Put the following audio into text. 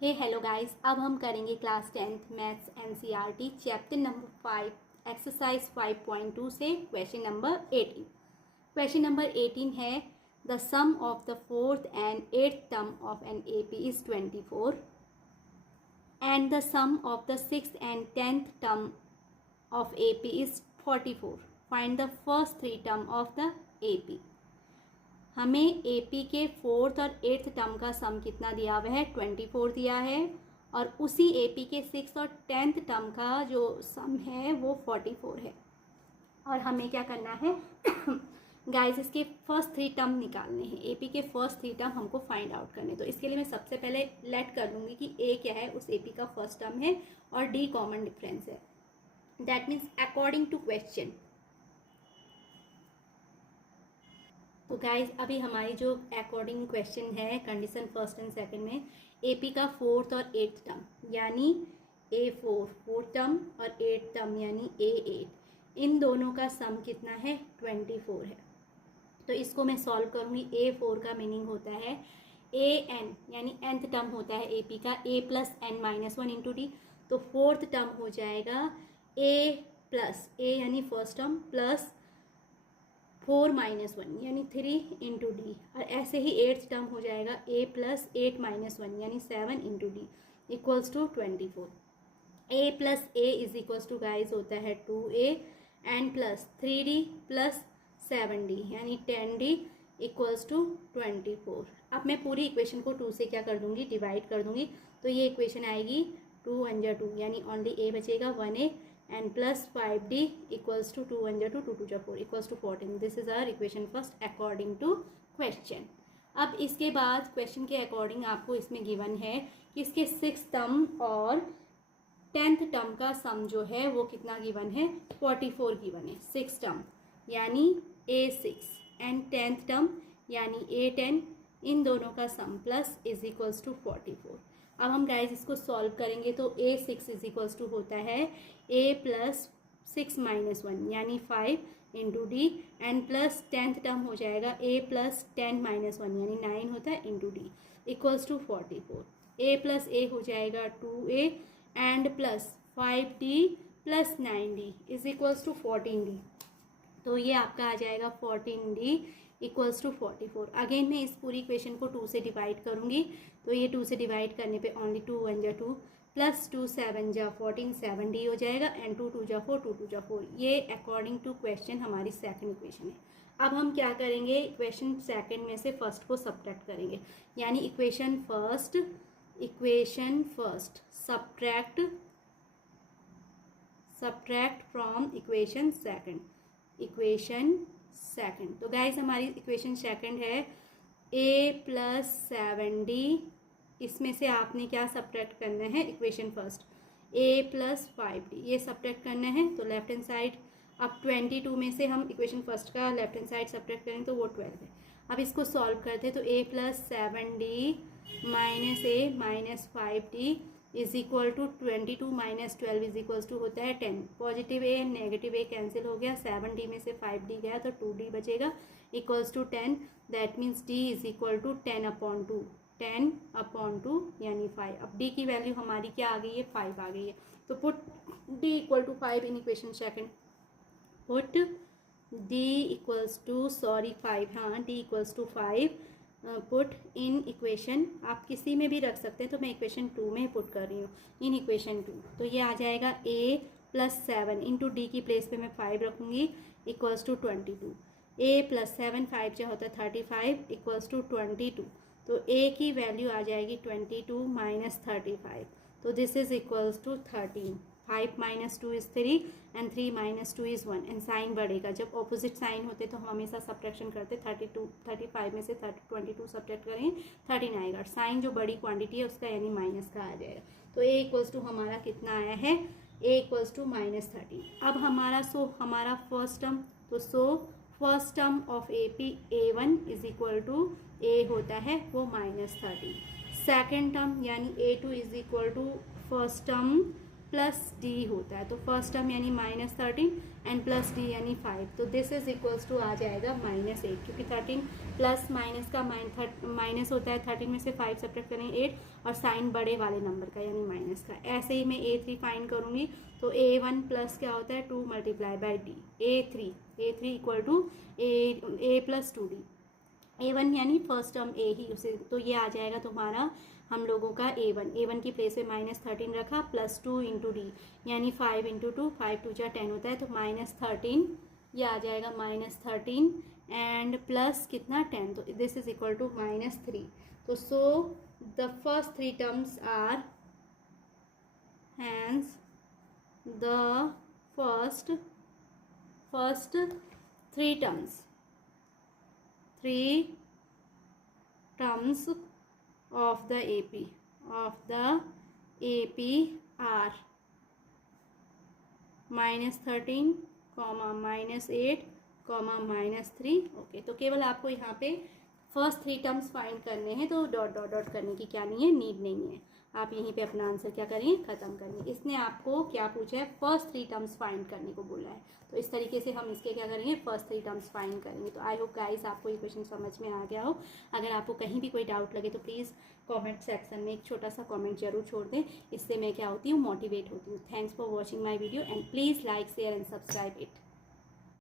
हे hello guys, अब हम करेंगे class 10th maths NCERT chapter number 5 exercise 5.2 से क्वेश्चन नंबर 18। क्वेश्चन नंबर 18 है the sum of the fourth and eighth term of an AP is 24 and the sum of the sixth and 10th term of AP is 44। Find the first three term of the AP. हमें AP के fourth और eighth term का sum कितना दिया हुआ है, 24 दिया है, और उसी एपी के सिक्स और 10th टर्म का जो सम है वो 44 है। और हमें क्या करना है गाइस, इसके फर्स्ट थ्री टर्म निकालने हैं। एपी के फर्स्ट थ्री टर्म हमको फाइंड आउट करने। तो इसके लिए मैं सबसे पहले लेट कर लूँगी कि ए क्या है, उस एपी का फर्स्ट टर्म है और डी कॉमन डिफरेंस है। That means according to question. तो गाइज अभी हमारी जो अकॉर्डिंग क्वेश्चन है कंडीशन फर्स्ट एंड सेकंड में एपी का फोर्थ और एट्थ टर्म यानी A4 फोर्थ टर्म और एट्थ टर्म यानी A8, इन दोनों का सम कितना है, 24 है। तो इसको मैं सॉल्व करूँगी। A4 का मीनिंग होता है AN यानी nth टर्म होता है एपी का A plus N minus one into D. तो फोर्थ टर्म हो जाएगा A प्लस A यानी first term plus 4 minus one यानी 3 इंटू डी। और ऐसे ही एट्थ टर्म हो जाएगा A प्लस 8 माइनस वन यानी 7 into D equals to 24। A plus A is equals to guys होता है 2A and plus 3D plus 7D यानी 10D इक्वल्स टू 24। अब मैं पूरी इक्वेशन को 2 से क्या कर दूंगी, डिवाइड कर दूंगी। तो ये इक्वेशन आएगी 2 1 जा 2 यानी ओनली A बचेगा 1A and plus 5D equals to 2 1 2 2 2 4 equals to 14. This is our equation first according to question. अब इसके बाद क्वेश्चन के अकॉर्डिंग आपको इसमें गिवन है कि इसके सिक्स टर्म और 10th टर्म का सम जो है वो कितना गिवन है, 44 गिवन है। सिक्स टर्म यानी A6 एंड 10th टर्म यानी A10, इन दोनों का सम प्लस इज इक्वल्स टू 44। अब हम गाइज इसको सॉल्व करेंगे तो A6 इज इक्वल्स टू होता है A प्लस 6 माइनस वन यानी 5 into D and plus 10th term हो जाएगा A प्लस 10 माइनस वन यानी 9 होता है into D equals to 44। A plus A हो जाएगा 2A and plus 5D plus 9D is equals to 14D। तो ये आपका आ जाएगा 14D इक्वल्स टू 44। अगेन मैं इस पूरी इक्वेशन को 2 से डिवाइड करूंगी। तो ये 2 से डिवाइड करने पे ओनली 2 1 जा 2 प्लस 2 7 जा 14 7D हो जाएगा एंड 2 2 जा 4 2 2 जा 4। ये अकॉर्डिंग टू क्वेश्चन हमारी सेकंड इक्वेशन है। अब हम क्या करेंगे, इक्वेशन सेकंड में से फर्स्ट को सब्ट्रैक्ट करेंगे यानी equation first subtract from equation second. तो गाइज हमारी इक्वेशन सेकंड है A प्लस 7D, इसमें से आपने क्या सब्ट्रैक्ट करना है, equation first A plus 5D ये सब्ट्रैक्ट करना है। तो लेफ्ट हैंड साइड अब 22 में से हम इक्वेशन फर्स्ट का लेफ्ट हैंड साइड सब्ट्रैक्ट करें तो वो 12 है। अब इसको सॉल्व करते हैं तो A plus 7D minus A minus 5D is equal to 22 minus 12 is equals to होता है 10। Positive A negative A cancel हो गया, 7D में से 5D गया तो 2D बचेगा equals to 10। That means D is equal to 10/2 यानी 5। अब D की वैल्यू हमारी क्या आ गई है, 5 आ गई है। तो put D equal to 5 in equation second. Put D equals to 5, हाँ D equals to 5 put in equation, आप किसी में भी रख सकते हैं तो मैं इक्वेशन 2 में पुट कर रही हूँ इन इक्वेशन 2। तो ये आ जाएगा A प्लस 7 इंटू डी की प्लेस पे मैं 5 रखूँगी इक्वल्स टू 22। A प्लस 7 5 जो होता है 35 इक्वल्स टू 22। तो A की वैल्यू आ जाएगी 22 माइनस 35। तो this is equals to 13। 5 minus 2 is 3 and 3 minus 2 is 1 and sign बढ़ेगा। जब ऑपोजिट साइन होते तो हम हमेशा सब्ट्रैक्शन करते, 35 में से 22 सब्ट्रैक्ट करेंगे 13 आएगा। साइन जो बड़ी क्वांटिटी है उसका यानी माइनस का आ जाएगा। तो A इक्वल्स टू हमारा कितना आया है, A इक्वल्स टू माइनस 13। अब हमारा फर्स्ट टर्म, तो first term of AP A1 is equal to A होता है वो माइनस 13। सेकेंड टर्म यानी A2 is equal to first term plus D होता है, तो फर्स्ट टर्म यानी -13 एंड प्लस डी यानी 5, तो दिस इज इक्वल्स टू आ जाएगा -8, क्योंकि 13 प्लस माइनस का माइनस होता है, 13 में से 5 सब्ट्रैक्ट करेंगे 8, और साइन बड़े वाले नंबर का यानी माइनस का। ऐसे ही मैं A3 फाइंड करूँगी, तो A1 प्लस क्या होता है 2 multiply by D, A3 equal to A plus 2D, A1 यानी फर्स्ट टर्म A ही उसे, तो ये आ जाएगा तुम्हारा हम लोगों का A1 की प्लेस में -13 रखा, प्लस 2 इंटू डी यानी 5 इंटू 2, 5 2 जा 10 होता है, तो -13 ये आ जाएगा -13 एंड प्लस कितना 10, तो दिस इज इक्वल टू -3। तो so the first 3 terms are, hence the first 3 terms of the AP are -13, -8, -3। Okay, तो केवल आपको यहाँ पे फर्स्ट 3 टर्म्स फाइंड करने हैं, तो डॉट डॉट डॉट करने की क्या नहीं है, नीड नहीं है। आप यहीं पे अपना आंसर क्या करेंगे, ख़त्म करेंगे। इसने आपको क्या पूछा है, फर्स्ट 3 टर्म्स फाइंड करने को बोला है, तो इस तरीके से हम इसके क्या करेंगे, फर्स्ट 3 टर्म्स फाइंड करेंगे। तो आई होप गाइस आपको ये क्वेश्चन समझ में आ गया हो। अगर आपको कहीं भी कोई डाउट लगे तो प्लीज़ कमेंट सेक्शन में एक छोटा सा कमेंट जरूर छोड़ दें, इससे मैं क्या होती हूँ, मोटिवेट होती हूँ। Thanks for watching my video and please like share and subscribe it.